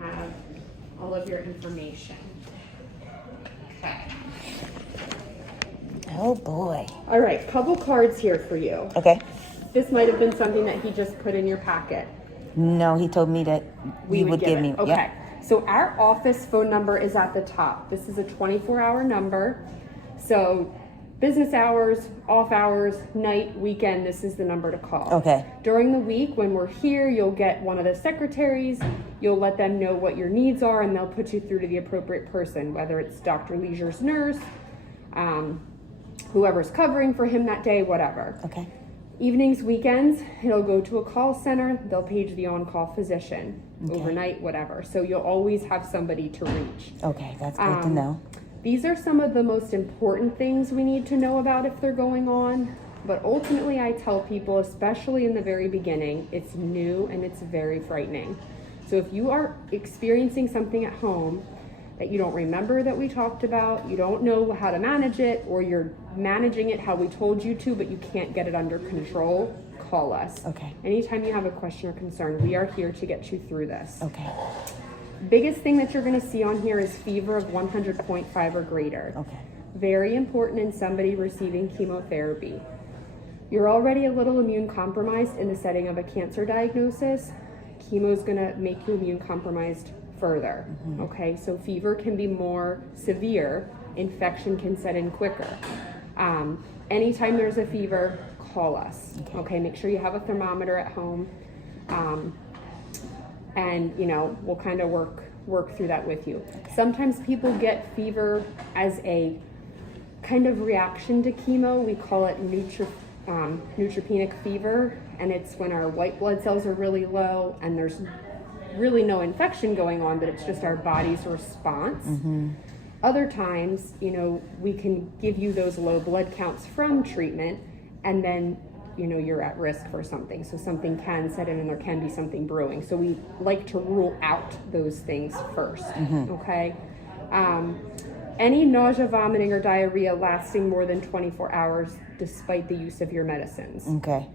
have all of your information. Okay. Oh boy. All right, couple cards here for you. Okay. This might have been something that he just put in your packet. No, he told me that you would give me. Okay. Yep. So our office phone number is at the top. This is a 24-hour number. So business hours, off hours, night, weekend, this is the number to call. Okay. During the week when we're here, you'll get one of the secretaries. You'll let them know what your needs are and they'll put you through to the appropriate person, whether it's Dr. Leisure's nurse, whoever's covering for him that day, whatever. Okay. Evenings, weekends, it'll go to a call center. They'll page the on-call physician, overnight, whatever. So you'll always have somebody to reach. Okay, that's good to know. These are some of the most important things we need to know about if they're going on. But ultimately, I tell people, especially in the very beginning, it's new and it's very frightening. So if you are experiencing something at home that you don't remember that we talked about, you don't know how to manage it, or you're managing it how we told you to, but you can't get it under control, call us. Okay. Anytime you have a question or concern, we are here to get you through this. Okay. Biggest thing that you're going to see on here is fever of 100.5 or greater. Okay. Very important in somebody receiving chemotherapy. You're already a little immune compromised in the setting of a cancer diagnosis. Chemo is going to make you immune compromised further. Okay, so fever can be more severe. Infection can set in quicker. Anytime there's a fever, call us. Okay, make sure you have a thermometer at home. And we'll kind of work through that with you. Sometimes people get fever as a kind of reaction to chemo. We call it neutropenic fever, and it's when our white blood cells are really low and there's really no infection going on, but it's just our body's response. Other times, we can give you those low blood counts from treatment, and then you're at risk for something. So something can set in and there can be something brewing. So we like to rule out those things first, okay? Any nausea, vomiting, or diarrhea lasting more than 24 hours despite the use of your medicines. Okay.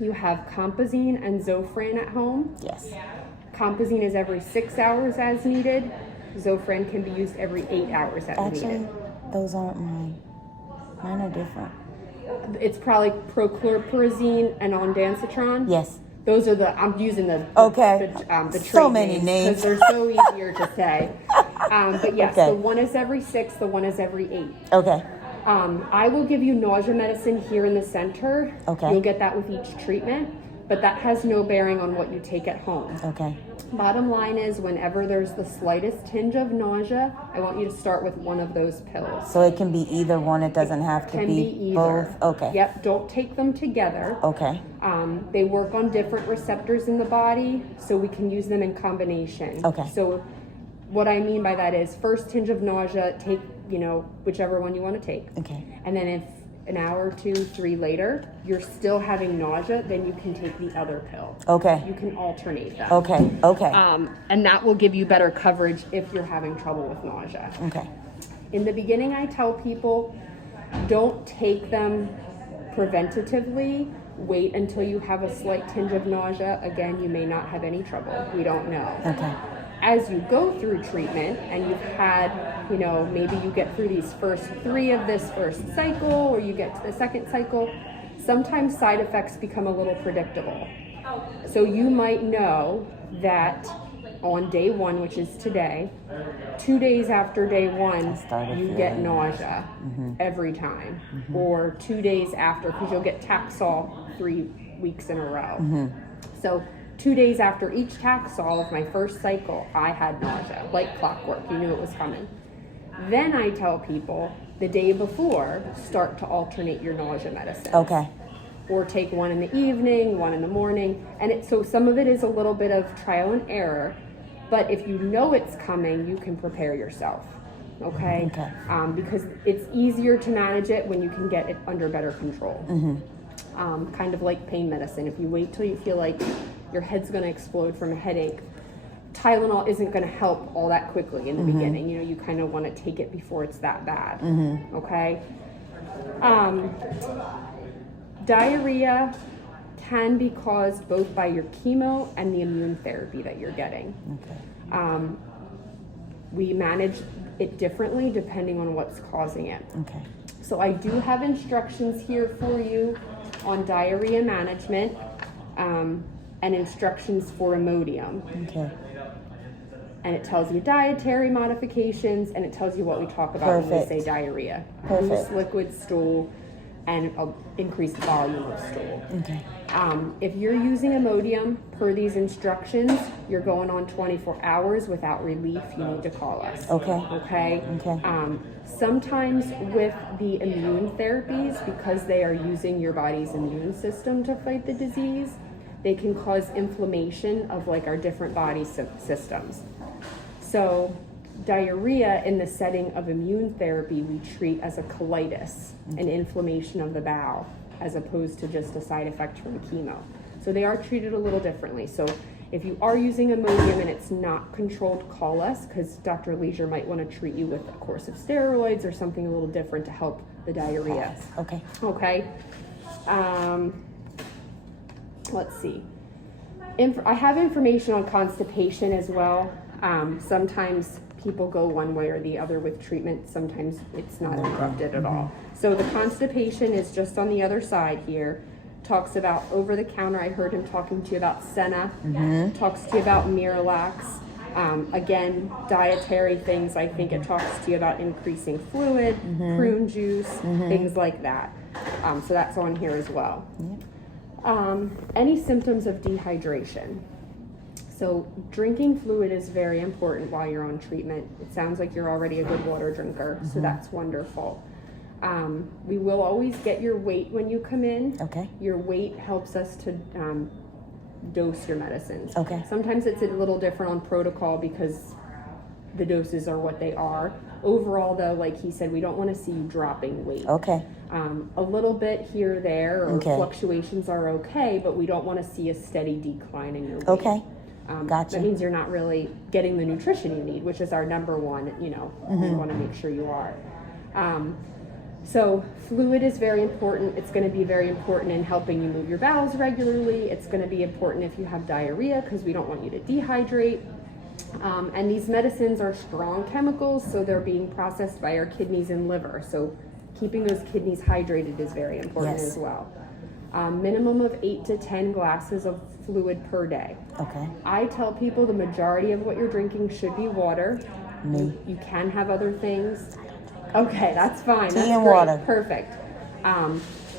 You have Compazine and Zofran at home. Yes. Compazine is every 6 hours as needed. Zofran can be used every 8 hours as Actually, needed. those aren't mine. Mine are different. It's probably prochlorperazine and ondansetron. Yes. Those are I'm using the So trade many names. because they're so easier to say. But yes, Okay. the one is every 6, the one is every 8. Okay. I will give you nausea medicine here in the center. Okay. You'll get that with each treatment, but that has no bearing on what you take at home. Okay. Bottom line is, whenever there's the slightest tinge of nausea, I want you to start with one of those pills. So it can be either one. It doesn't have to Can be either. both. Okay. Yep. Don't take them together. Okay. They work on different receptors in the body, so we can use them in combination. Okay. So what I mean by that is, first tinge of nausea, take whichever one you want to take. Okay. And then if an hour, 2, 3 later, you're still having nausea, then you can take the other pill. Okay. You can alternate them. Okay. Okay. And that will give you better coverage if you're having trouble with nausea. Okay. In the beginning, I tell people, don't take them preventatively. Wait until you have a slight tinge of nausea. Again, you may not have any trouble. We don't know. Okay. As you go through treatment and you've had, maybe you get through these first 3 of this first cycle, or you get to the second cycle, sometimes side effects become a little predictable. So you might know that on day 1, which is today, 2 days after day 1, you get nausea every time. Or 2 days after, because you'll get Taxol 3 weeks in a row. So 2 days after each Taxol of my first cycle, I had nausea, like clockwork. You knew it was coming. Then I tell people the day before, start to alternate your nausea medicine. Okay. Or take one in the evening, one in the morning. And so some of it is a little bit of trial and error, but if you know it's coming, you can prepare yourself. Okay? Because it's easier to manage it when you can get it under better control. Kind of like pain medicine. If you wait till you feel like your head's going to explode from a headache, Tylenol isn't going to help all that quickly in the beginning. You kind of want to take it before it's that bad. Okay? Diarrhea can be caused both by your chemo and the immune therapy that you're getting. Okay. We manage it differently depending on what's causing it. Okay. So I do have instructions here for you on diarrhea management and instructions for Imodium. Okay. And it tells you dietary modifications, and it tells you what we talk about when we say diarrhea. Loose liquid stool and increased volume of stool. Okay. If you're using Imodium per these instructions, you're going on 24 hours without relief, you need to call us. Okay. Okay? Okay. Sometimes with the immune therapies, because they are using your body's immune system to fight the disease, they can cause inflammation of like our different body systems. So diarrhea in the setting of immune therapy, we treat as a colitis, an inflammation of the bowel, as opposed to just a side effect from chemo. So they are treated a little differently. So if you are using Imodium and it's not controlled, call us, because Dr. Leisure might want to treat you with a course of steroids or something a little different to help the diarrhea. Okay. Okay. Let's see. I have information on constipation as well. Sometimes people go one way or the other with treatment. Sometimes it's not interrupted at all. So the constipation is just on the other side here. Talks about over-the-counter. I heard him talking to you about Senna. Talks to you about Miralax. Again, dietary things. I think it talks to you about increasing fluid, prune juice, things like that. So that's on here as well. Any symptoms of dehydration. So drinking fluid is very important while you're on treatment. It sounds like you're already a good water drinker, so that's wonderful. We will always get your weight when you come in. Okay. Your weight helps us to dose your medicines. Okay. Sometimes it's a little different on protocol because the doses are what they are. Overall, though, like he said, we don't want to see you dropping weight. Okay. A little bit here, there, or Okay. fluctuations are okay, but we don't want to see a steady decline in your weight. Okay. Gotcha. That means you're not really getting the nutrition you need, which is our number one, we want to make sure you are. So fluid is very important. It's going to be very important in helping you move your bowels regularly. It's going to be important if you have diarrhea because we don't want you to dehydrate. And these medicines are strong chemicals, so they're being processed by our kidneys and liver. So keeping those kidneys hydrated is very important as well. Minimum of 8 to 10 glasses of fluid per day. Okay. I tell people the majority of what you're drinking should be water. You can have other things. Okay, that's fine. Tea that's and great. water. Perfect.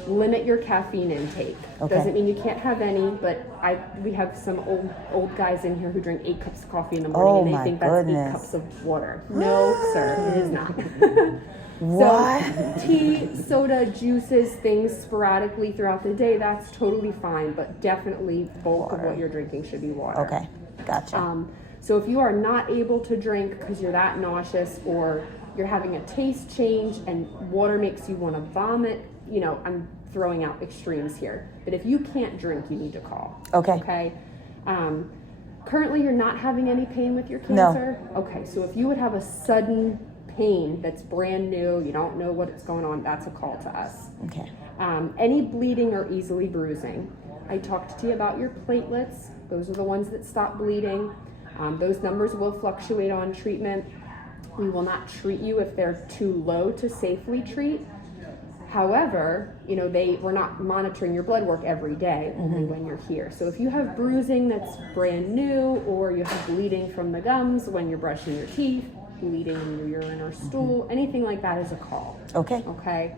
Limit your caffeine intake. Okay. Doesn't mean you can't have any, but we have some old guys in here who drink 8 cups of coffee in the morning and they think that's 8 cups of water. No, sir, it is not. What? So tea, soda, juices, things sporadically throughout the day, that's totally fine, but definitely bulk of what you're drinking should be water. Okay, gotcha. So if you are not able to drink because you're that nauseous or you're having a taste change and water makes you want to vomit, I'm throwing out extremes here. But if you can't drink, you need to call. Okay. Okay. Currently, you're not having any pain with your cancer? No. Okay, so if you would have a sudden pain that's brand new, you don't know what's going on, that's a call to us. Okay. Any bleeding or easily bruising. I talked to you about your platelets. Those are the ones that stop bleeding. Those numbers will fluctuate on treatment. We will not treat you if they're too low to safely treat. However, we're not monitoring your blood work every day, only when you're here. So if you have bruising that's brand new, or you have bleeding from the gums when you're brushing your teeth, bleeding in your urine or stool, anything like that is a call. Okay. Okay.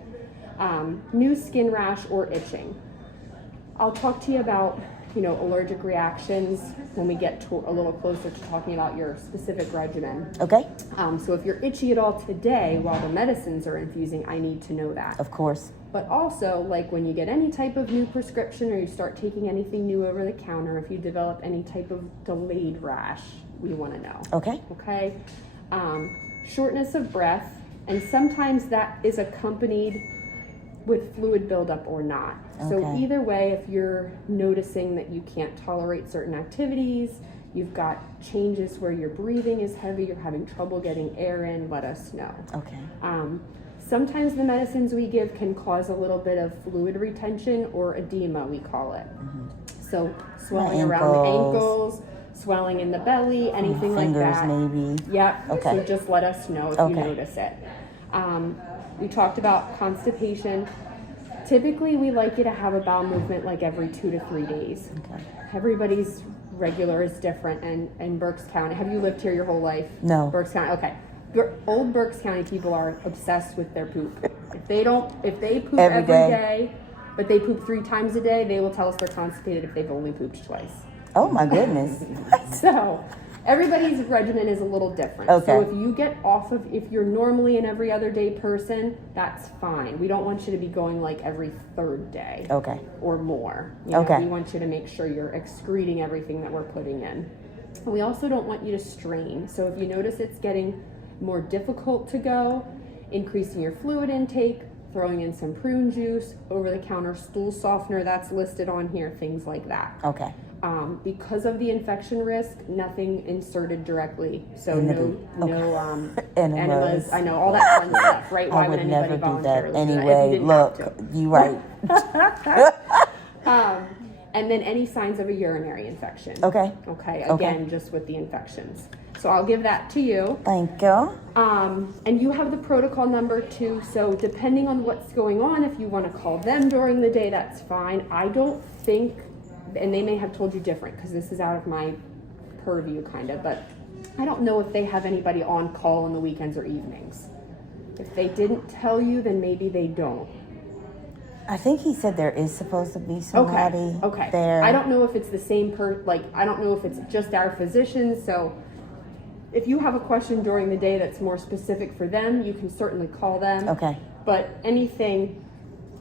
New skin rash or itching. I'll talk to you about, allergic reactions when we get to a little closer to talking about your specific regimen. Okay. So if you're itchy at all today while the medicines are infusing, I need to know that. Of course. But also, like when you get any type of new prescription or you start taking anything new over the counter, if you develop any type of delayed rash, we want to know. Okay. Okay. Shortness of breath, and sometimes that is accompanied with fluid buildup or not. Okay. So either way, if you're noticing that you can't tolerate certain activities, you've got changes where your breathing is heavy, you're having trouble getting air in, let us know. Okay. sometimes the medicines we give can cause a little bit of fluid retention or edema, we call it. So swelling around the ankles, swelling in the belly, anything like that. Fingers maybe. Yep. Okay. So just let us know if you notice it. We talked about constipation. Typically, we like you to have a bowel movement like every 2 to 3 days. Okay. Everybody's regular is different, and in Berks County, have you lived here your whole life? No. Berks County, okay. Old Berks County people are obsessed with their poop. If they poop every day, but they poop 3 times a day, they will tell us they're constipated if they've only pooped twice. Oh my goodness. So everybody's regimen is a little different. Okay. So if you get off of, if you're normally an every other day person, that's fine. We don't want you to be going like every 3rd day. Okay. Or more. Okay. We want you to make sure you're excreting everything that we're putting in. We also don't want you to strain. So if you notice it's getting more difficult to go, increasing your fluid intake, throwing in some prune juice, over-the-counter stool softener that's listed on here, things like that. Okay. Because of the infection risk, nothing inserted directly. So no enemas. I know all that fun stuff, right? Why I would anybody never do that voluntarily anyway. Look, you right. And then any signs of a urinary infection. Okay. Okay. Again, just with the infections. So I'll give that to you. Thank you. And you have the protocol number too. So depending on what's going on, if you want to call them during the day, that's fine. I don't think, and they may have told you different because this is out of my purview kind of, but I don't know if they have anybody on call on the weekends or evenings. If they didn't tell you, then maybe they don't. I think he said there is supposed to be somebody there. I don't know if it's the same I don't know if it's just our physicians. So if you have a question during the day that's more specific for them, you can certainly call them. Okay. But anything,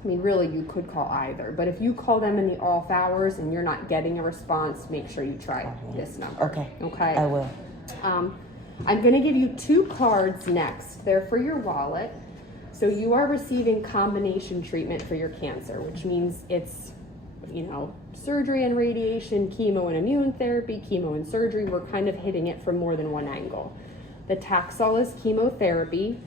I mean, really, you could call either. But if you call them in the off hours and you're not getting a response, make sure you try this number. Okay. Okay. I will. I'm going to give you 2 cards next. They're for your wallet. So you are receiving combination treatment for your cancer, which means it's, surgery and radiation, chemo and immune therapy, chemo and surgery. We're kind of hitting it from more than one angle. The Taxol is chemotherapy.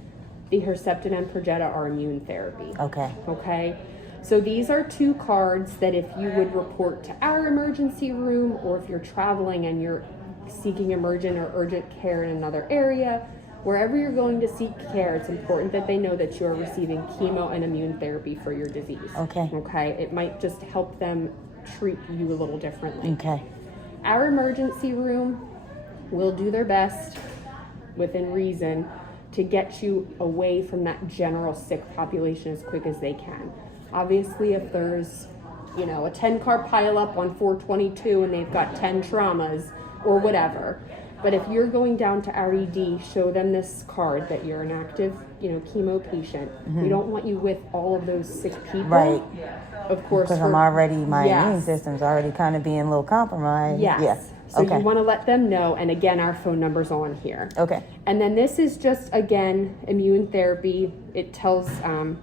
The Herceptin and Perjeta are immune therapy. Okay. Okay. So these are 2 cards that if you would report to our emergency room, or if you're traveling and you're seeking emergent or urgent care in another area, wherever you're going to seek care, it's important that they know that you are receiving chemo and immune therapy for your disease. Okay. Okay. It might just help them treat you a little differently. Okay. Our emergency room will do their best, within reason, to get you away from that general sick population as quick as they can. Obviously, if there's, a 10-car pileup on 422 and they've got 10 traumas or whatever. But if you're going down to our ED, show them this card that you're an active, chemo patient. We don't want you with all of those sick people. Right. Of course. Because my immune system's already kind of being a little compromised. Yes. Yes. So you want to let them know. And again, our phone number's on here. Okay. And then this is just, again, immune therapy. It tells them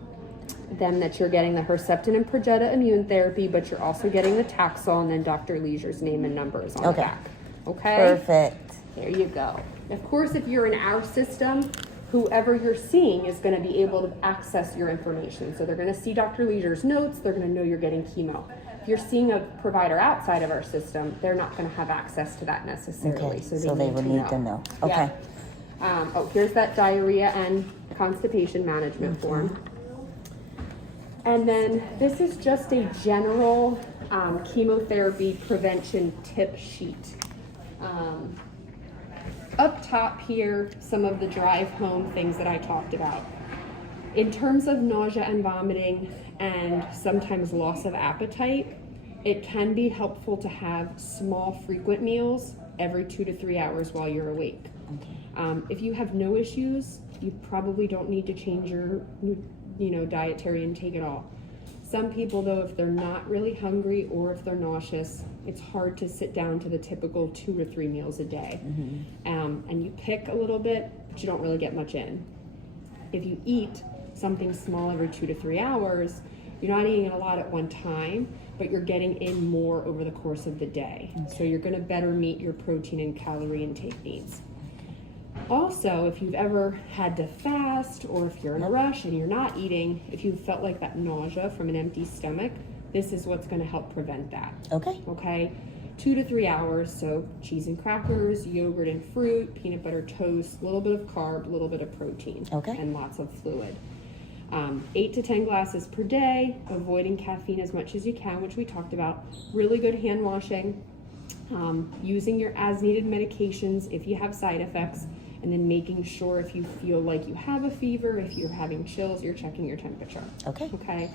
that you're getting the Herceptin and Perjeta immune therapy, but you're also getting the Taxol, and then Dr. Leisure's name and numbers on the back. Okay? Perfect. There you go. Of course, if you're in our system, whoever you're seeing is going to be able to access your information. So they're going to see Dr. Leisure's notes. They're going to know you're getting chemo. If you're seeing a provider outside of our system, they're not going to have access to that necessarily. Okay. So they would need to know. Okay. Yeah. Here's that diarrhea and constipation management form. And then this is just a general chemotherapy prevention tip sheet. Up top here, some of the drive home things that I talked about. In terms of nausea and vomiting and sometimes loss of appetite, it can be helpful to have small, frequent meals every 2 to 3 hours while you're awake. Okay. If you have no issues, you probably don't need to change your dietary intake at all. Some people, though, if they're not really hungry or if they're nauseous, it's hard to sit down to the typical 2 or 3 meals a day. And you pick a little bit, but you don't really get much in. If you eat something small every 2 to 3 hours, you're not eating a lot at one time, but you're getting in more over the course of the day. So you're going to better meet your protein and calorie intake needs. Also, if you've ever had to fast, or if you're in a rush and you're not eating, if you felt like that nausea from an empty stomach, this is what's going to help prevent that. Okay? 2 to 3 hours, so cheese and crackers, yogurt and fruit, peanut butter toast, a little bit of carb, a little bit of protein, and lots of fluid. 8 to 10 glasses per day, avoiding caffeine as much as you can, which we talked about. Really good hand washing, using your as-needed medications if you have side effects, and then making sure if you feel like you have a fever, if you're having chills, you're checking your temperature. Okay?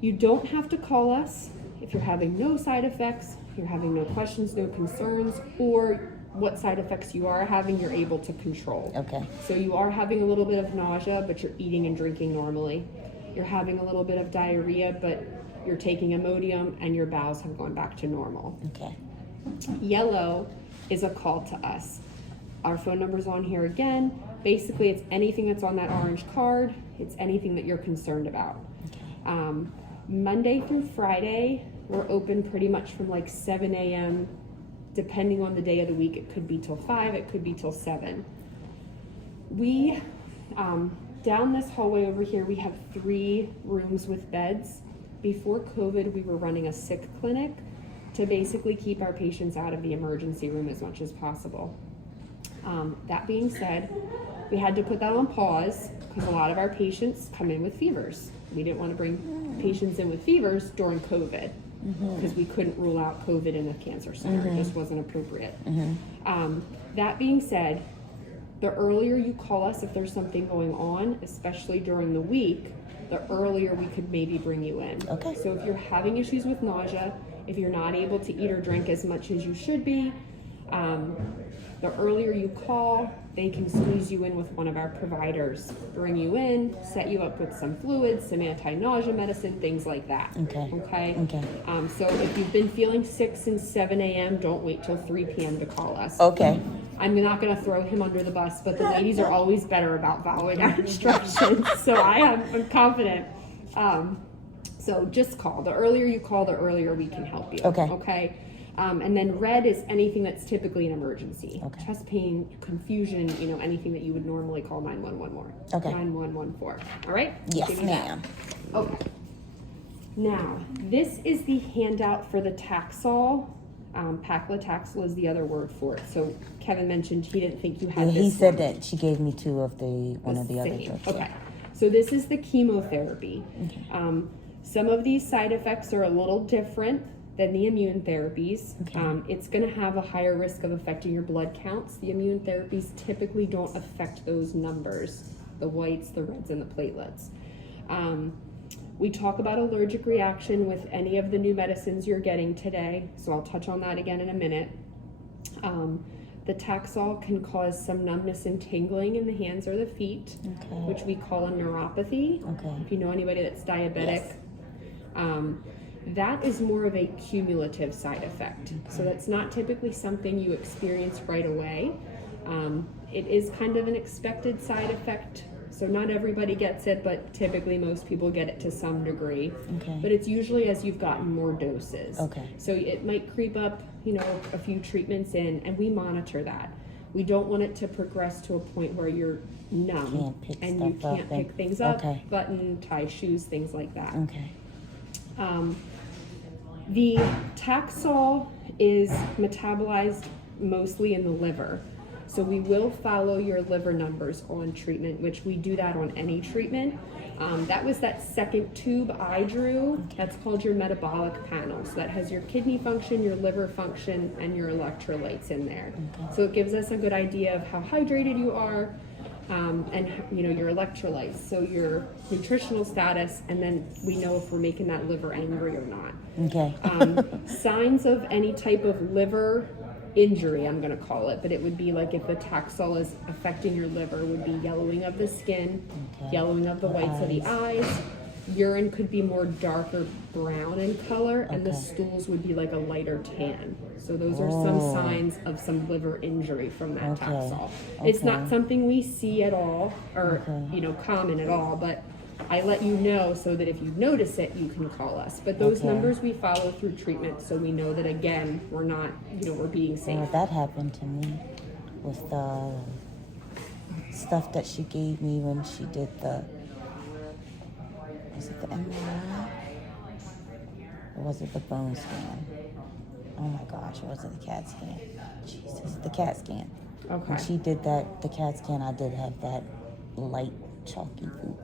You don't have to call us if you're having no side effects, you're having no questions, no concerns, or what side effects you are having, you're able to control. So you are having a little bit of nausea, but you're eating and drinking normally. You're having a little bit of diarrhea, but you're taking Imodium and your bowels have gone back to normal. Yellow is a call to us. Our phone number's on here again. Basically, it's anything that's on that orange card. It's anything that you're concerned about. Monday through Friday, we're open pretty much from like 7 a.m. Depending on the day of the week, it could be till 5, it could be till 7. We, down this hallway over here, we have 3 rooms with beds. Before COVID, we were running a sick clinic to basically keep our patients out of the emergency room as much as possible. That being said, we had to put that on pause because a lot of our patients come in with fevers. We didn't want to bring patients in with fevers during COVID because we couldn't rule out COVID in a cancer center. It just wasn't appropriate. That being said, the earlier you call us if there's something going on, especially during the week, the earlier we could maybe bring you in. So if you're having issues with nausea, if you're not able to eat or drink as much as you should be, the earlier you call, they can squeeze you in with one of our providers, bring you in, set you up with some fluids, some anti-nausea medicine, things like that. So if you've been feeling sick since 7 a.m., don't wait till 3 p.m. to call us. I'm not going to throw him under the bus, but the ladies are always better about following our instructions, so I'm confident. So just call. The earlier you call, the earlier we can help you. Okay? And then red is anything that's typically an emergency. Chest pain, confusion, anything that you would normally call 911 more. 9114. All right? Yes, ma'am. Okay. Now, this is the handout for the Taxol. Paclitaxel is the other word for it. So Kevin mentioned he didn't think you had this. He said that she gave me 2 of one of the other drugs. Okay. So this is the chemotherapy. Some of these side effects are a little different than the immune therapies. It's going to have a higher risk of affecting your blood counts. The immune therapies typically don't affect those numbers, the whites, the reds, and the platelets. We talk about allergic reaction with any of the new medicines you're getting today, so I'll touch on that again in a minute. The Taxol can cause some numbness and tingling in the hands or the feet, which we call a neuropathy. If you know anybody that's diabetic. That is more of a cumulative side effect. So that's not typically something you experience right away. It is kind of an expected side effect. So not everybody gets it, but typically most people get it to some degree. But it's usually as you've gotten more doses. So it might creep up, a few treatments in, and we monitor that. We don't want it to progress to a point where you're numb and you can't pick things up, button, tie shoes, things like that. The Taxol is metabolized mostly in the liver. So we will follow your liver numbers on treatment, which we do that on any treatment. That was that second tube I drew. That's called your metabolic panel. So that has your kidney function, your liver function, and your electrolytes in there. So it gives us a good idea of how hydrated you are, and your electrolytes, so your nutritional status, and then we know if we're making that liver angry or not. Signs of any type of liver injury, I'm going to call it, but it would be like if the Taxol is affecting your liver, would be yellowing of the skin, yellowing of the whites of the eyes. Urine could be more darker brown in color, and the stools would be like a lighter tan. So those are some signs of some liver injury from that Taxol. It's not something we see at all, or common at all, but I let you know so that if you notice it, you can call us. But those numbers we follow through treatment, so we know that again, we're not, we're being safe. That happened to me. with the stuff that she gave me when she did was it the MRI? Or was it the bone scan? Oh my gosh, or was it the CAT scan? Jesus, the CAT scan. Okay. When she did the CAT scan, I did have that light chalky poop.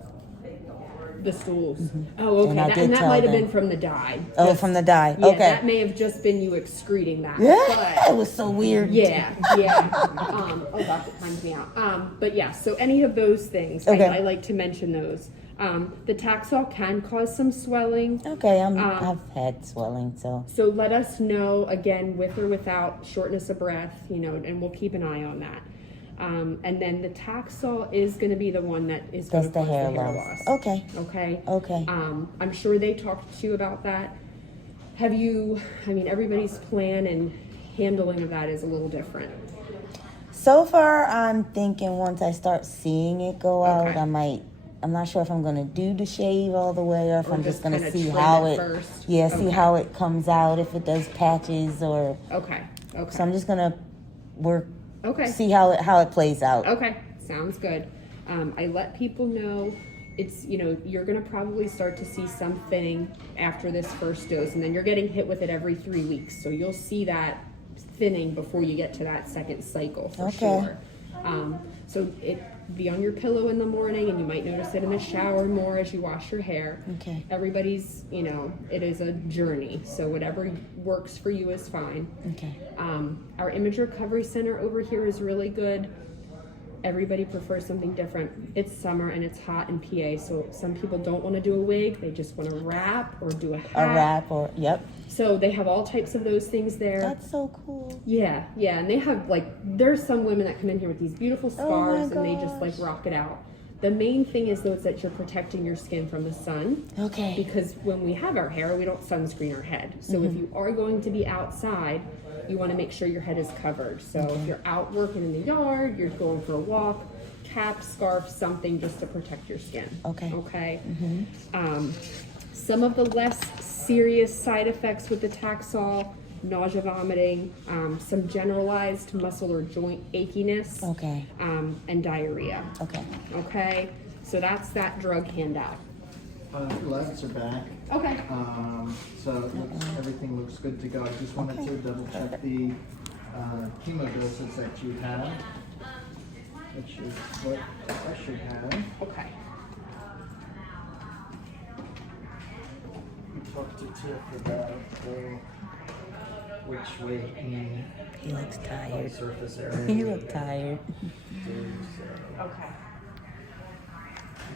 The stools. Mm-hmm. Oh, okay. And that might have been from the dye. Oh, from the dye. Yeah, okay. That may have just been you excreting that. Yeah, But, it was so weird. Yeah. Oh gosh, it timed me out. But yeah, so any of those things, okay. I like to mention those. The Taxol can cause some swelling. Okay, I've had swelling, so. So let us know, again, with or without shortness of breath, and we'll keep an eye on that. And then the Taxol is going to be the one that is going to cause the hair loss. Okay. Okay. I'm sure they talked to you about that. Everybody's plan and handling of that is a little different. So far, I'm thinking once I start seeing it go out, I'm not sure if I'm going to do the shave all the way or if I'm just going to see how it, see how it comes out, if it does patches or. Okay. So I'm just going to work. Okay. See how it plays out. Okay, sounds good. I let people know it's, you're going to probably start to see some thinning after this first dose, and then you're getting hit with it every 3 weeks. So you'll see that thinning before you get to that second cycle for sure. So it be on your pillow in the morning, and you might notice it in the shower more as you wash your hair. Okay. Everybody's, it is a journey. So whatever works for you is fine. Okay. Our image recovery center over here is really good. Everybody prefers something different. It's summer and it's hot in PA, so some people don't want to do a wig. They just want to wrap or do a hat. A wrap or, yep. So they have all types of those things there. That's so cool. Yeah. And they have, there's some women that come in here with these beautiful scarves and they just, rock it out. The main thing is, though, is that you're protecting your skin from the sun. Okay. Because when we have our hair, we don't sunscreen our head. So if you are going to be outside, you want to make sure your head is covered. So if you're out working in the yard, you're going for a walk, cap, scarf, something just to protect your skin. Okay. Mm-hmm. Some of the less serious side effects with the Taxol: nausea, vomiting, some generalized muscle or joint achiness, and diarrhea. Okay. So that's that drug handout. Gloves are back. Okay. So everything looks good to go. I just wanted to double check the chemo doses that you have, which is what I should have. Okay. We talked to Tiff about which way he looks tired. Surface area. You look tired. Okay.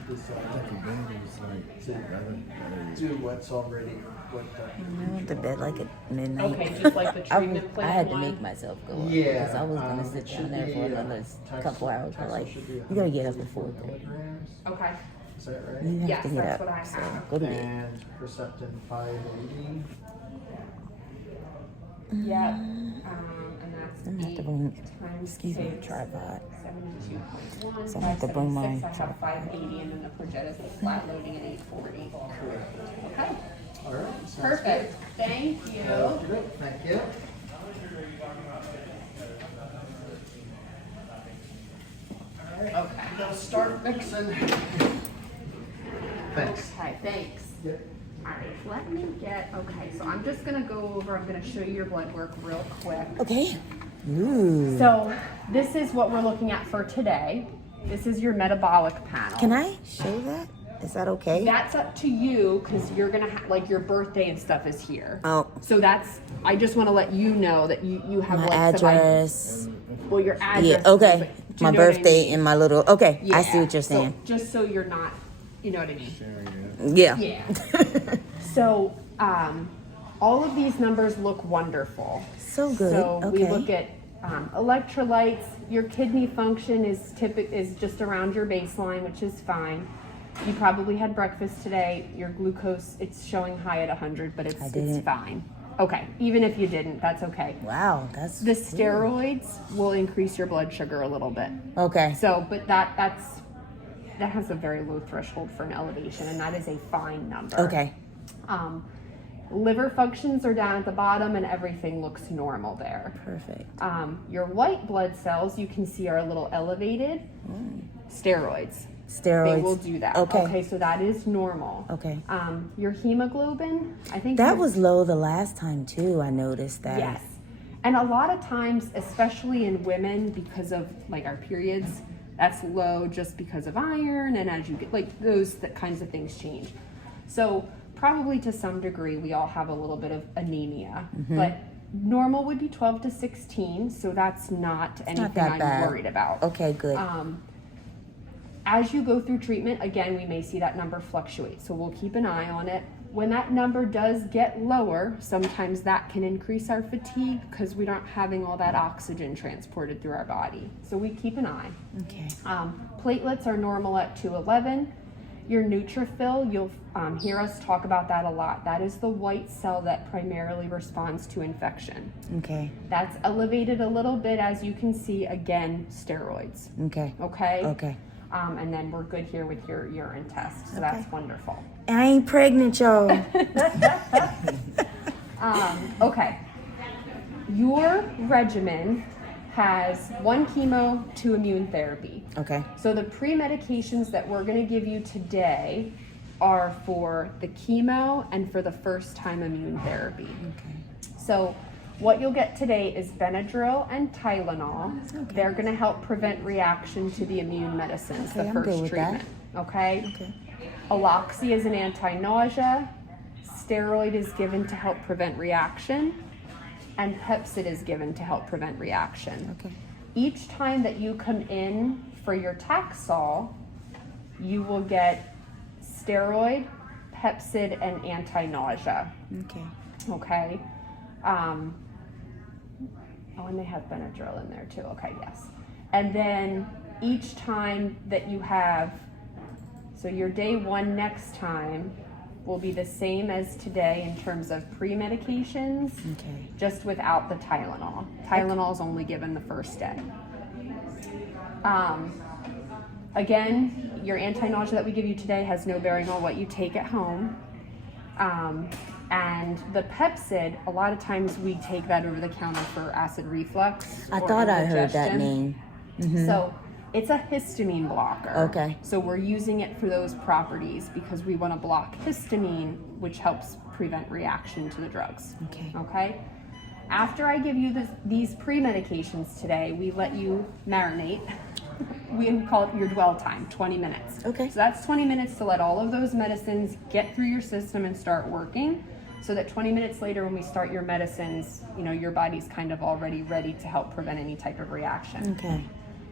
Do what's already what. I went to bed like at midnight. Okay, just like the treatment plan. I had to one? make myself go up Yeah, because I was gonna sit down there for another couple hours. But you gotta get up at 4:30. Okay. Is that right? You have Yes, to get that's up. what I So have. go to bed. And Herceptin 580. Yep. And that's I'm gonna have to 8 bring, times excuse me, 6, tripod. 72.1. So I have to bring mine. 576, I have 580, and then the Progetta's flat loading at 840. Okay. All right. sounds Perfect. Thank you. good. Thank you. Okay. Now start mixing. Thanks. Okay, thanks. Yep. All right, let me so I'm just gonna go over, I'm gonna show you your blood work real quick. Okay. Ooh. So this is what we're looking at for today. This is your metabolic panel. Can I show that? Is that okay? That's up to you because you're gonna have your birthday and stuff is here. Oh. So I just want to let you know that you have My address. your address. Yeah. Okay. but do you My know what I birthday mean? and my little. Okay. Yeah. I see what you're saying. So, just so you're not, you know what I mean? Yeah. Yeah. So all of these numbers look wonderful. So good. So Okay. we look at electrolytes. Your kidney function is just around your baseline, which is fine. You probably had breakfast today. Your glucose, it's showing high at 100, but it's fine. Okay, even if you didn't, that's okay. Wow, that's The steroids will increase your blood sugar a little bit. okay. So, but that has a very low threshold for an elevation, and that is a fine number. Okay. liver functions are down at the bottom and everything looks normal there. Perfect. Your white blood cells, you can see, are a little elevated. Steroids. Steroids. They will do that. Okay, so that is normal. Okay. Your hemoglobin, I think that was low the last time too. I noticed that. Yes. And a lot of times, especially in women, because of like our periods, that's low just because of iron, and as you get like those kinds of things change. So probably to some degree we all have a little bit of anemia, but normal would be 12 to 16, so that's not anything I'm worried about. Okay, good. As you go through treatment, again, we may see that number fluctuate, so we'll keep an eye on it. When that number does get lower, sometimes that can increase our fatigue because we're not having all that oxygen transported through our body. So we keep an eye. Okay. Platelets are normal at 211. Your neutrophil, you'll hear us talk about that a lot. That is the white cell that primarily responds to infection. Okay. That's elevated a little bit, as you can see. Again, steroids. Okay. Okay? Okay. And then we're good here with your urine test, so that's wonderful. I ain't pregnant, y'all. Okay. Your regimen has 1 chemo, 2 immune therapy. Okay. So the pre-medications that we're going to give you today are for the chemo and for the first time immune therapy. Okay. So what you'll get today is Benadryl and Tylenol. Okay. They're going to help prevent reaction to the immune medicines, Okay, the I'm first good with treatment. Okay? Okay. Aloxi is an anti-nausea. Steroid is given to help prevent reaction. And Pepsid is given to help prevent reaction. Okay. Each time that you come in for your Taxol, you will get steroid, Pepsid, and anti-nausea. Okay. Okay. And they have Benadryl in there too. Okay, yes. And then each time that you have, so your day 1 next time will be the same as today in terms of pre-medications, Okay. just without the Tylenol. Tylenol is only given the first day. Again, your anti-nausea that we give you today has no bearing on what you take at home. And the Pepsid, a lot of times we take that over the counter for acid reflux. I or thought I heard that indigestion. name. So it's a histamine blocker. Okay. So we're using it for those properties because we want to block histamine, which helps prevent reaction to the drugs. Okay. Okay? After I give you these pre-medications today, we let you marinate. We call it your dwell time, 20 minutes. Okay. So that's 20 minutes to let all of those medicines get through your system and start working, so that 20 minutes later when we start your medicines, your body's kind of already ready to help prevent any type of reaction. Okay.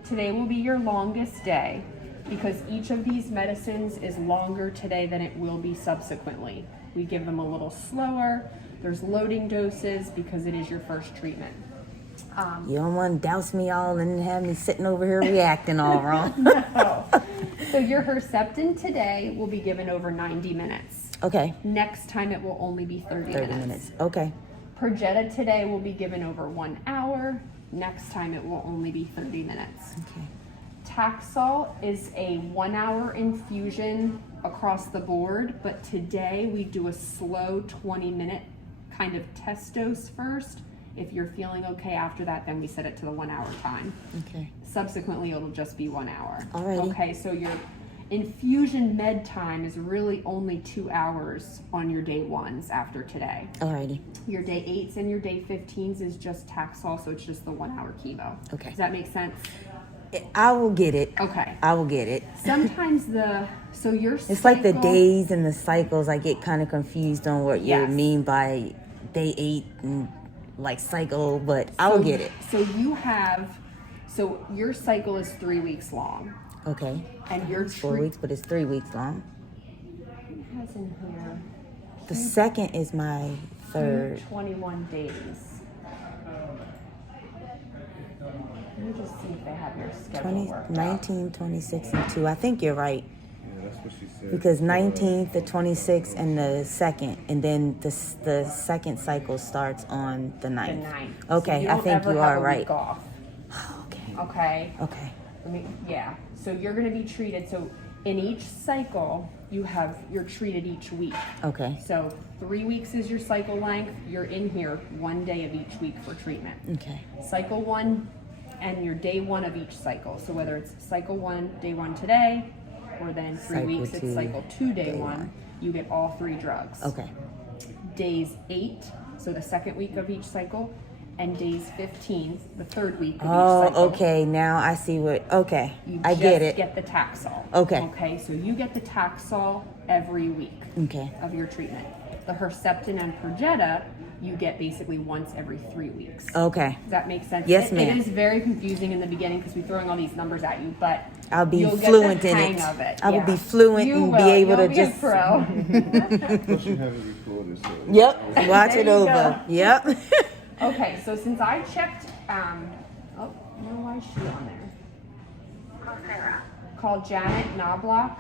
Today will be your longest day because each of these medicines is longer today than it will be subsequently. We give them a little slower. There's loading doses because it is your first treatment. You don't want to douse me all and have me sitting over here reacting all wrong. No. So your Herceptin today will be given over 90 minutes. Okay. Next time it will only be 30 minutes. Okay. Perjeta today will be given over 1 hour. Next time it will only be 30 minutes. Okay. Taxol is a 1 hour infusion across the board, but today we do a slow 20-minute kind of test dose first. If you're feeling okay after that, then we set it to the 1 hour time. Okay. Subsequently, it'll just be 1 hour. Alrighty. Okay, so your infusion med time is really only 2 hours on your day 1s after today. Alrighty. Your day 8s and your day 15s is just Taxol, so it's just the 1 hour chemo. Okay. Does that make sense? I will get it. Okay. I will get it. Sometimes your It's like the cycle- days and the cycles. I get kind of confused on what you Yes. mean by day 8 and like cycle, but I will get it. So your cycle is 3 weeks long. Okay. And your It's 4 weeks, but it's 3 weeks long. It has in here The second is my third. 21 days. Let me just see if they have your schedule 20, worked out. 19, 26, and 2. I think you're right. Yeah, that's what she said. Because 19th, the 26th, and the 2nd. And then the second cycle starts on the 9th. The 9th. Okay, So I think don't you ever have are a right. week off. Okay. Okay. Okay. Yeah. So you're going to be treated. So In each cycle, you're treated each week. Okay. So 3 weeks is your cycle length. You're in here 1 day of each week for treatment. Okay. Cycle 1 and your day 1 of each cycle. So whether it's cycle 1, day 1 today, or then 3 Cycle weeks, 2, it's cycle 2, day day 1, 1. you get all 3 drugs. Okay. Days 8, so the second week of each cycle, and days 15, the third week of Oh, each cycle. okay. Now I see okay. You I just get it. get the Taxol. Okay. Okay, so you get the Taxol every week Okay. of your treatment. The Herceptin and Perjeta, you get basically once every 3 weeks. Okay. Does that make sense? Yes, ma'am. It is very confusing in the beginning because we're throwing all these numbers at you, but I'll be you'll fluent get the in hang it. of it. I will Yeah. be fluent You and will. be able You'll to be just. a pro. Plus you have it recorded, so. Yep. Watch There it you over. go. Yep. Okay, so since I checked, oh, no, why is she on there? Call Janet Knobloch.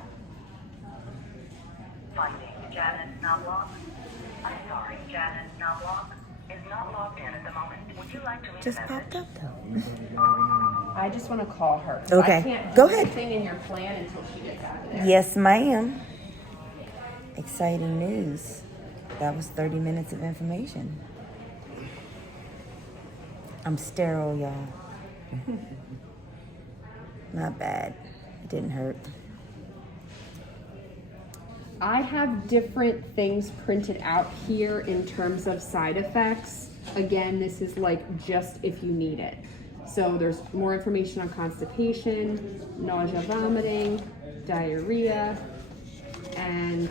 Finding Janet Knobloch. I'm sorry, Janet Knobloch is not logged in at the moment. Would you like to leave Just a popped message? up though. I just want to call her. 'Cause Okay, I can't go do ahead. anything in your plan until she gets out of there. Yes, ma'am. Exciting news. That was 30 minutes of information. I'm sterile, y'all. Not bad. It didn't hurt. I have different things printed out here in terms of side effects. Again, this is like just if you need it. So there's more information on constipation, nausea, vomiting, diarrhea, and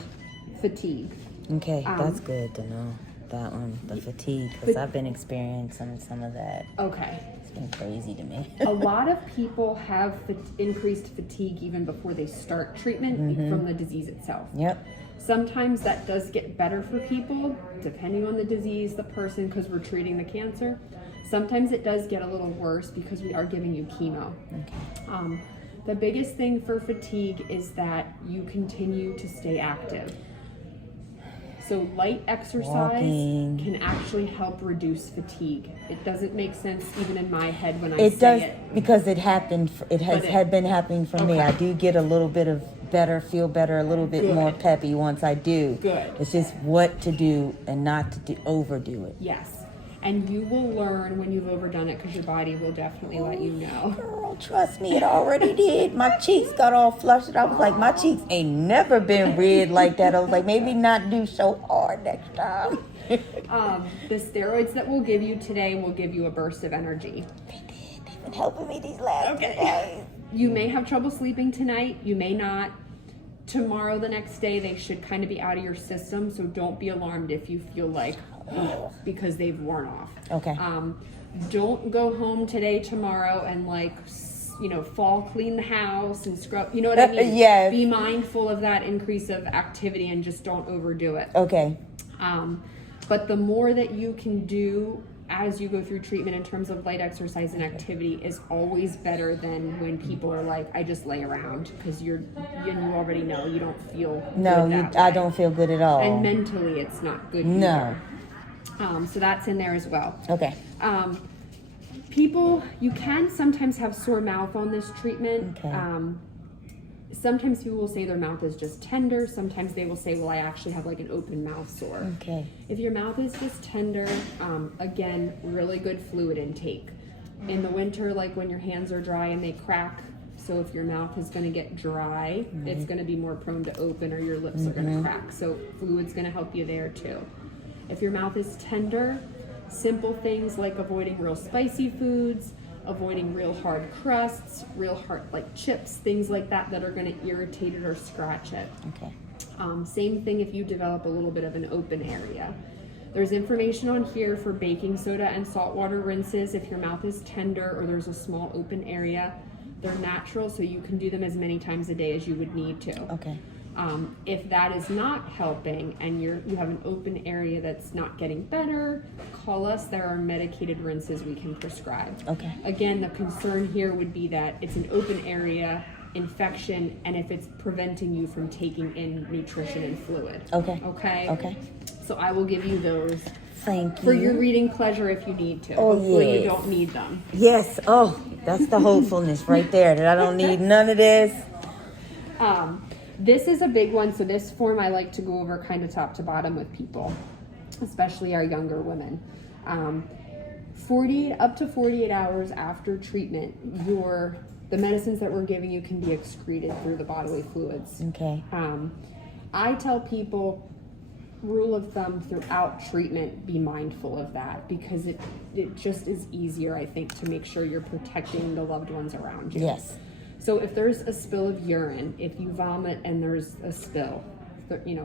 fatigue. Okay, that's good to know. That one, the fatigue, because I've been experiencing some of that. Okay. It's been crazy to me. A lot of people have increased fatigue even before they start treatment from the disease itself. Yep. Sometimes that does get better for people, depending on the disease, the person, because we're treating the cancer. Sometimes it does get a little worse because we are giving you chemo. Okay. The biggest thing for fatigue is that you continue to stay active. So light exercise Walking. can actually help reduce fatigue. It doesn't make sense even in my head when I It say does it. because it happened. It has But it- had been happening for me. Okay. I do get a little bit of better, feel better, a little bit Good. more peppy once I do. Good. It's just what to do and not to overdo it. Yes. And you will learn when you've overdone it because your body will definitely let you know. Girl, trust me, it already did. My cheeks got all flushed. I was like, my cheeks ain't never been red like that. I was like, maybe not do so hard next time. The steroids that we'll give you today will give you a burst of energy. They did. They've been helping me these last 2 days. You may have trouble sleeping tonight. You may not. Tomorrow, the next day, they should kind of be out of your system. So don't be alarmed if you feel like, because they've worn off. Okay. Don't go home today, tomorrow, and fall clean the house and scrub. You know what I mean? Yes. Be mindful of that increase of activity and just don't overdo it. Okay. But the more that you can do as you go through treatment in terms of light exercise and activity is always better than when people are like, I just lay around, because you already know you don't feel No, good that I way. don't feel good at all. And mentally, it's not good. No. Either. So that's in there as well. Okay. People, you can sometimes have sore mouth on this treatment. Okay. Sometimes people will say their mouth is just tender. Sometimes they will say, well, I actually have like an open mouth sore. Okay. If your mouth is just tender, again, really good fluid intake. In the winter, like when your hands are dry and they crack, so if your mouth is going to get dry, it's going to be more prone to open, or your lips are going to crack. So fluid's going to help you there too. If your mouth is tender, simple things like avoiding real spicy foods, avoiding real hard crusts, real hard like chips, things like that are going to irritate it or scratch it. Okay. Same thing if you develop a little bit of an open area. There's information on here for baking soda and saltwater rinses if your mouth is tender or there's a small open area. They're natural, so you can do them as many times a day as you would need to. Okay. If that is not helping and you have an open area that's not getting better, call us. There are medicated rinses we can prescribe. Okay. Again, the concern here would be that it's an open area, infection, and if it's preventing you from taking in nutrition and fluid. Okay. Okay? Okay. So I will give you those Thank you. for your reading pleasure if you need to. Oh, Hopefully you yes. don't need them. Yes. Oh, that's the hopefulness right there, that I don't need none of this. This is a big one. So this form I like to go over kind of top to bottom with people, especially our younger women. 48 hours after treatment, the medicines that we're giving you can be excreted through the bodily fluids. Okay. I tell people, rule of thumb throughout treatment, be mindful of that, because it just is easier, I think, to make sure you're protecting the loved ones around you. Yes. So if there's a spill of urine, if you vomit and there's a spill,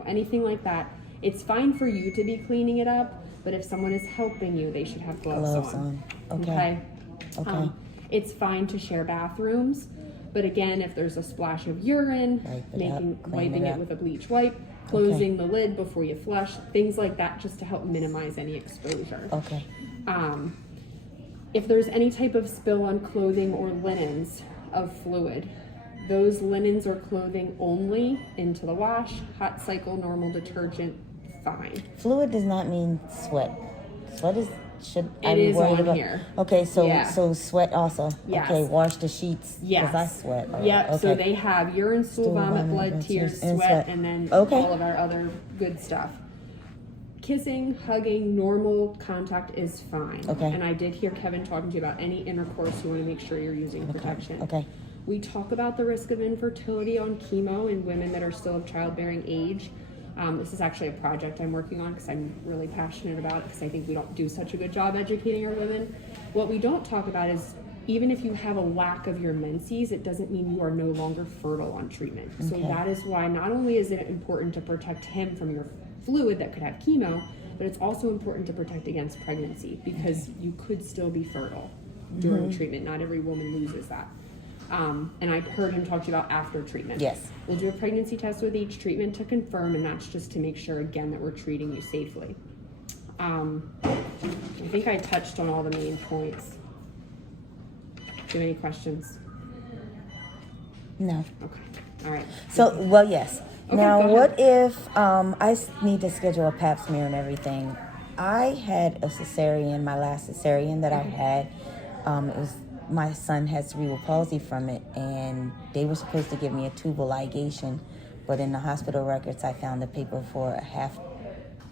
anything like that, it's fine for you to be cleaning it up, but if someone is helping you, they should have gloves on. Okay. It's fine to share bathrooms, but again, if there's a splash of urine, wiping it with a bleach wipe, closing the lid before you flush, things like that, just to help minimize any exposure. Okay. If there's any type of spill on clothing or linens of fluid, those linens or clothing only into the wash, hot cycle, normal detergent, fine. Fluid does not mean sweat. Sweat is It is on here. Okay, so sweat also. Yes. Okay, wash the sheets. Yes. Because I sweat. Yep. Okay. So they have urine, stool, vomit, blood, tears, sweat, and then all of our other good stuff. Kissing, hugging, normal contact is fine. Okay. And I did hear Kevin talking to you about any intercourse. You want to make sure you're using protection. Okay. We talk about the risk of infertility on chemo in women that are still of childbearing age. This is actually a project I'm working on because I'm really passionate about it, because I think we don't do such a good job educating our women. What we don't talk about is, even if you have a lack of your menses, it doesn't mean you are no longer fertile on treatment. Okay. So that is why not only is it important to protect him from your fluid that could have chemo, but it's also important to protect against pregnancy, because you could still be fertile during treatment. Not every woman loses that. And I heard him talk to you about after treatment. Yes. We'll do a pregnancy test with each treatment to confirm, and that's just to make sure, again, that we're treating you safely. I think I touched on all the main points. Do you have any questions? No. Okay. All right. So, well, yes. Okay, now, go what if I need to schedule a pap smear and everything? I had a cesarean, my last cesarean that I had. It was, my son had cerebral palsy from it, and they were supposed to give me a tubal ligation, but in the hospital records, I found a paper for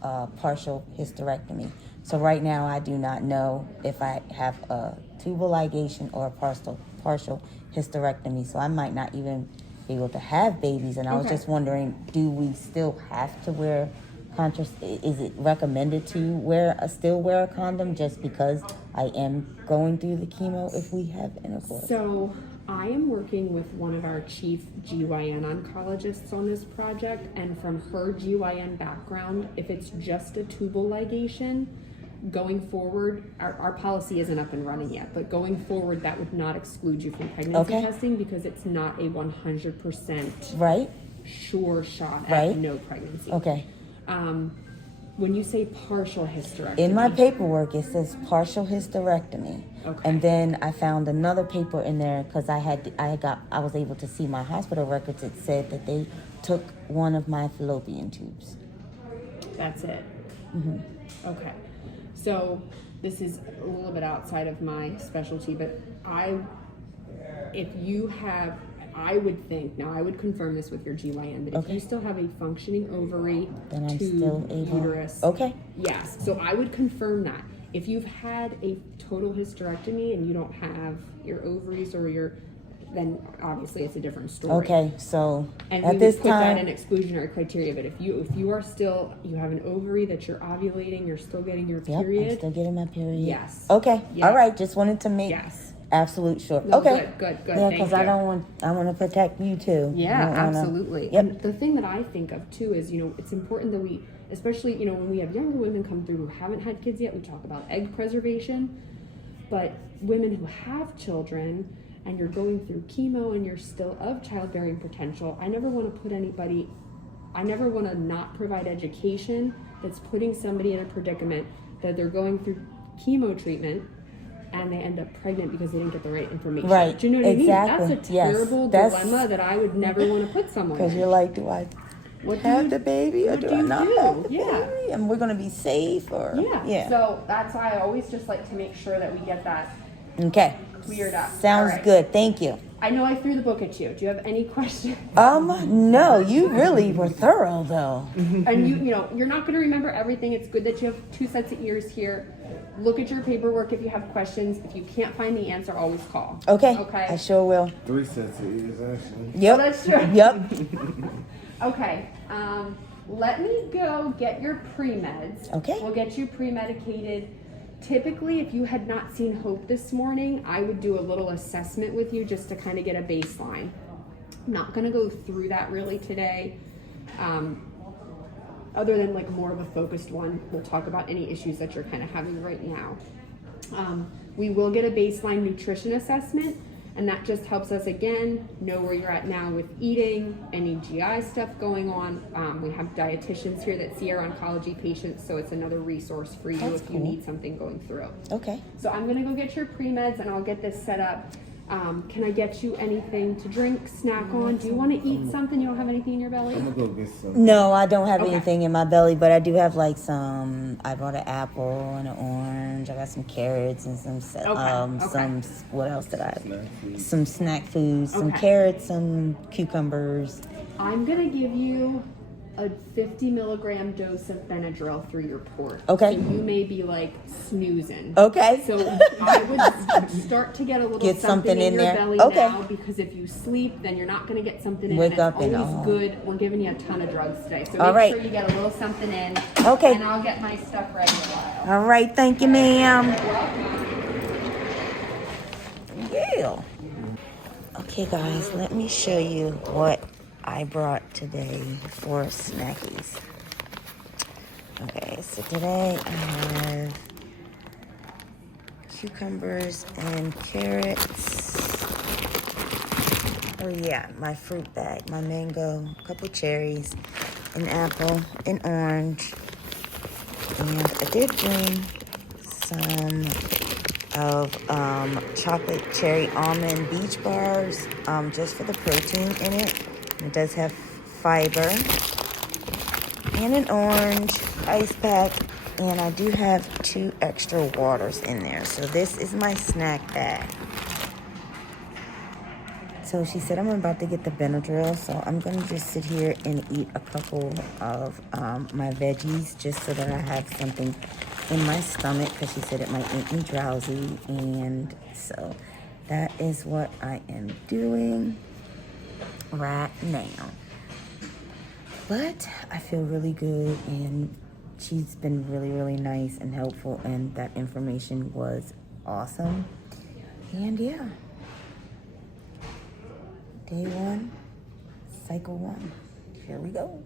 a partial hysterectomy. So right now, I do not know if I have a tubal ligation or a partial hysterectomy, so I might not even be able to have babies. And I was just wondering, do we still have to wear is it recommended to still wear a condom just because I am going through the chemo if we have intercourse? So I am working with one of our chief GYN oncologists on this project, and from her GYN background, if it's just a tubal ligation, going forward, our policy isn't up and running yet, but going forward, that would not exclude you from pregnancy testing, because it's not a 100% sure shot at no pregnancy. Okay. When you say partial hysterectomy, in my paperwork it says partial hysterectomy. Okay. And then I found another paper in there because I was able to see my hospital records. It said that they took one of my fallopian tubes. That's it. Okay. So this is a little bit outside of my specialty, but I would think, now I would confirm this with your GYN, but if you still have a functioning ovary, then I'm still able. Uterus. Okay. Yes. So I would confirm that. If you've had a total hysterectomy and you don't have your ovaries then obviously it's a different story. Okay, so and at we this would put time, that in exclusionary criteria. But if you are still, you have an ovary that you're ovulating, you're still getting your period. I'm still getting my period. Yes. Okay. Yes. All right. Just wanted to make absolute sure. No, okay. Good. Yeah, because I want to protect you too. Yeah, absolutely. Yep. And the thing that I think of too is, it's important that we, especially, when we have younger women come through who haven't had kids yet, we talk about egg preservation. But women who have children and you're going through chemo and you're still of childbearing potential, I never want to not provide education that's putting somebody in a predicament that they're going through chemo treatment and they end up pregnant because they didn't get the right information. Right. Do you know what I mean? Exactly. That's a terrible dilemma that I would never want to put someone in. Because you're like, do I have the baby or do I not have the baby? And we're going to be safe or... Yeah. So that's why I always just like to make sure that we get that cleared up. Sounds good. Thank you. I know I threw the book at you. Do you have any questions? No, you really were thorough though. And you're not going to remember everything. It's good that you have 2 sets of ears here. Look at your paperwork if you have questions. If you can't find the answer, always call. Okay. Okay. I sure will. 3 sets of ears, actually. Yep. Oh, that's true. Yep. Okay. Let me go get your pre-meds. Okay. We'll get you pre-medicated. Typically, if you had not seen Hope this morning, I would do a little assessment with you just to kind of get a baseline. I'm not going to go through that really today. Other than like more of a focused one, we'll talk about any issues that you're kind of having right now. We will get a baseline nutrition assessment, and that just helps us again know where you're at now with eating, any GI stuff going on. We have dietitians here that see our oncology patients, so it's another resource for you if you need something going through. Okay. So I'm gonna go get your pre-meds and I'll get this set up. Can I get you anything to drink, snack on? Do you want to eat something? You don't have anything in your belly? I'm gonna go get some. No, I don't have Okay. anything in my belly, but I do have like I bought an apple and an orange. I got some carrots and some, what else did I have? Snack food. Some snack foods, some Okay. carrots, some cucumbers. I'm gonna give you a 50 milligram dose of Benadryl through your port. Okay. So you may be like snoozing. Okay. So I would start to get a little Get something in in your there. belly Okay. now, because if you sleep, then you're not going to get something in. Wake and up it's and always good. We're giving you a ton of drugs today, so All make right. sure you get a little something in. Okay. And I'll get my stuff ready a while. All right. Thank you, ma'am. Yeah. Okay, guys, let me show you what I brought today for snackies. Okay, so today I have cucumbers and carrots. Oh yeah, my fruit bag, my mango, a couple cherries, an apple, an orange, and I did bring some of chocolate cherry almond beach bars, just for the protein in it. It does have fiber, and an orange ice pack, and I do have 2 extra waters in there. So this is my snack bag. So she said I'm about to get the Benadryl, so I'm gonna just sit here and eat a couple of my veggies just so that I have something in my stomach, because she said it might make me drowsy, and so that is what I am doing right now. But I feel really good, and she's been really, really nice and helpful, and that information was awesome. And yeah, day 1, cycle 1. Here we go.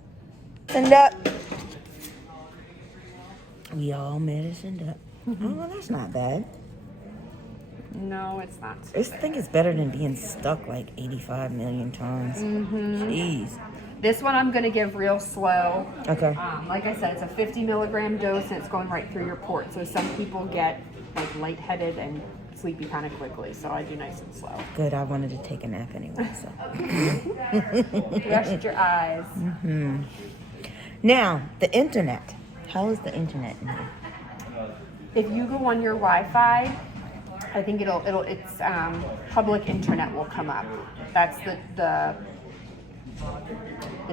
Stand up. We all medicined up. Oh, well, that's not bad. No, it's not. I think it's better than being stuck like 85 million times. Jeez. This one I'm going to give real slow. Okay. Like I said, it's a 50 milligram dose, and it's going right through your port. So some people get like lightheaded and sleepy kind of quickly. So I do nice and slow. Good. I wanted to take a nap anyway, so. Rest your eyes. Now, the internet. How is the internet in here? If you go on your Wi-Fi, I think it's public internet will come up. That's the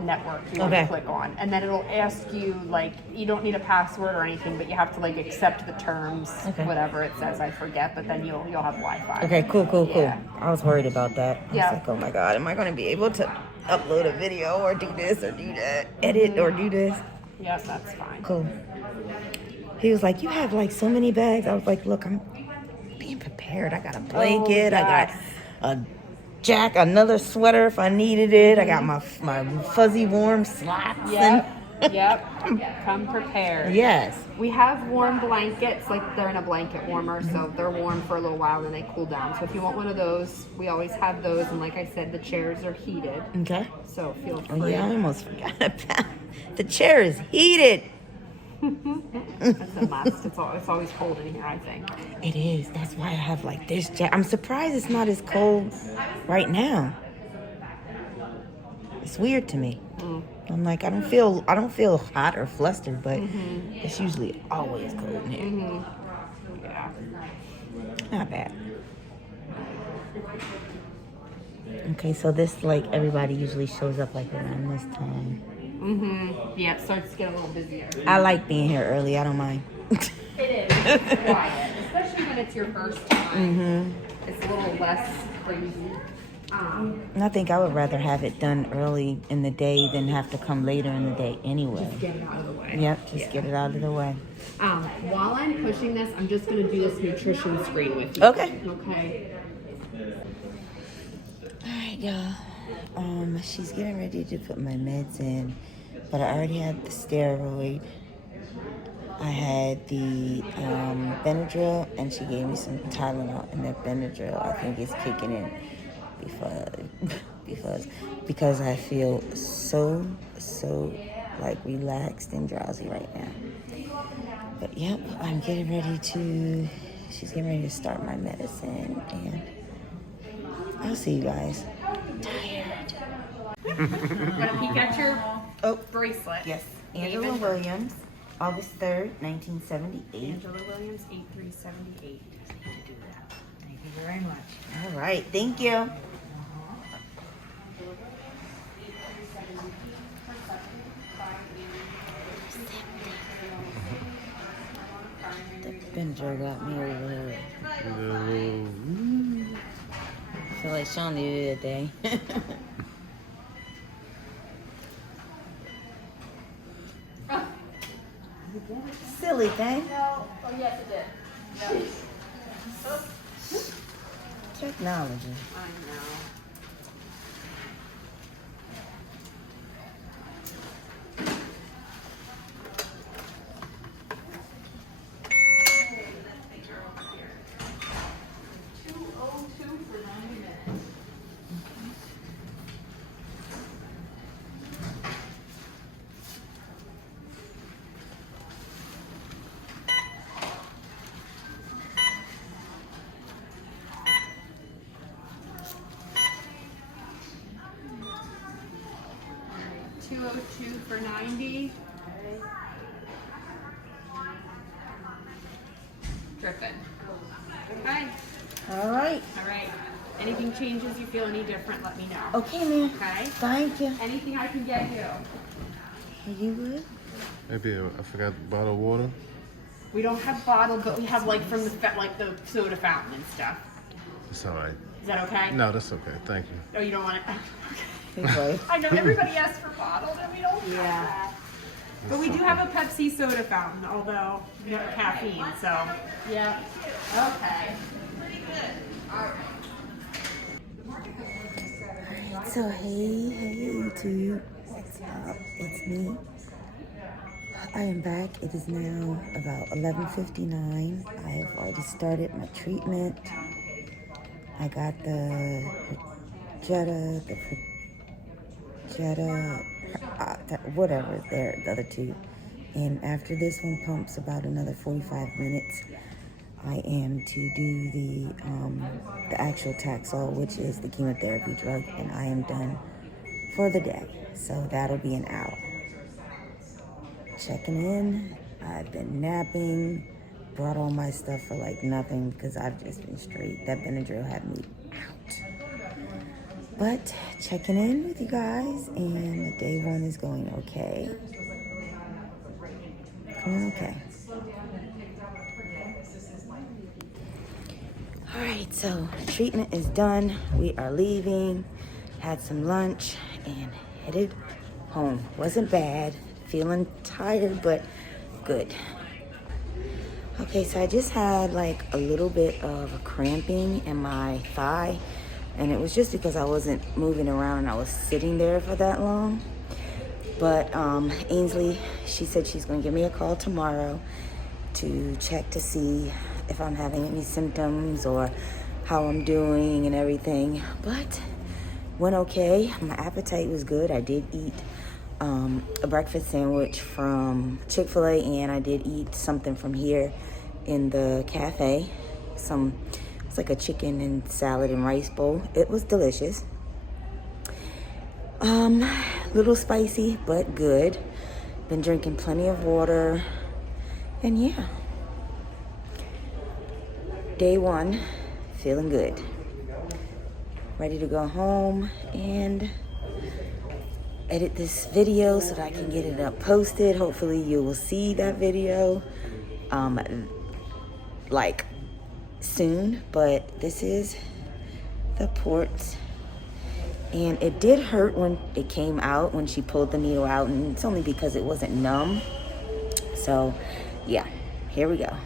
network you want to click on, and then it'll ask you, like, you don't need a password or anything, but you have to like accept the terms, whatever it says. I forget, but then you'll have Wi-Fi. Okay, cool. Yeah. I was worried about that. I Yeah. was like, oh my God, am I going to be able to upload a video or do this or do that, edit or do this? Yep, that's fine. Cool. He was like, you have like so many bags. I was like, look, I'm being prepared. I got a blanket. I got a another sweater if I needed it. I got my fuzzy warm slacks. Yep. Come prepared. Yes. We have warm blankets, like they're in a blanket warmer, so they're warm for a little while, then they cool down. So if you want one of those, we always have those. And like I said, the chairs are heated, Okay. so feel free. Oh, yeah, I almost forgot about the chair is heated. That's a must. It's always cold in here, I think. It is. That's why I have like this jacket. I'm surprised it's not as cold right now. It's weird to me. I'm like, I don't feel hot or flustered, but it's usually always cold in here. Yeah. Not bad. Okay, so this, like, everybody usually shows up like around this time. Yeah, it starts to get a little busier. I like being here early. I don't mind. It is. It's quiet, especially when it's your first time. It's a little less crazy. And I think I would rather have it done early in the day than have to come later in the day anyway. Just get it out of the way. Yep, just get it out of the way. While I'm pushing this, I'm just going to do this nutrition screen with you. Okay. Okay. Alright, y'all. She's getting ready to put my meds in, but I already had the steroid. I had the Benadryl, and she gave me some Tylenol, and that Benadryl I think is kicking in because I feel so like relaxed and drowsy right now. But yep, she's getting ready to start my medicine, and I'll see you guys. I'm tired. Gonna peek at your bracelet. Yes. Angela Williams, August 3rd, 1978. Angela Williams, 8378. Thank you very much. All right, thank you. That Benjo got me over here. I feel like Sean needed it today. Silly thing. No. Oh, yes, it did. No. Technology. I know. $202 for 90. Dripping. Okay. All right. All right. Anything changes, you feel any different, let me know. Okay, ma'am. Okay. Thank you. Anything I can get you. Are you good? Maybe I forgot the bottle of water. We don't have bottled, but we have like from the the soda fountain and stuff. It's all right. Is that okay? No, that's okay. Thank you. Oh, you don't want it? Okay. I know everybody asks for bottled and we don't have that. But we do have a Pepsi soda fountain, although no caffeine, so. Yeah. Okay. Pretty good. All right. So hey YouTube, what's up? It's me. I am back. It is now about 11:59. I have already started my treatment. I got the whatever there, the other two. And after this one pumps about another 45 minutes, I am to do the actual Taxol, which is the chemotherapy drug, and I am done for the day. So that'll be an hour. Checking in. I've been napping. Brought all my stuff for like nothing because I've just been straight. That Benadryl had me out. But checking in with you guys, and day one is going okay. Going okay. All right, so treatment is done. We are leaving. Had some lunch and headed home. Wasn't bad. Feeling tired, but good. Okay, so I just had like a little bit of a cramping in my thigh, and it was just because I wasn't moving around and I was sitting there for that long. But Ainsley, she said she's going to give me a call tomorrow to check to see if I'm having any symptoms or how I'm doing and everything. But went okay. My appetite was good. I did eat a breakfast sandwich from Chick-fil-A, and I did eat something from here in the cafe. It's like a chicken and salad and rice bowl. It was delicious. Little spicy, but good. Been drinking plenty of water, and yeah. Day one, feeling good. ready to go home and edit this video so that I can get it up posted. Hopefully you will see that video like soon, but this is the port, and it did hurt when it came out, when she pulled the needle out, and it's only because it wasn't numb. So yeah, here we go.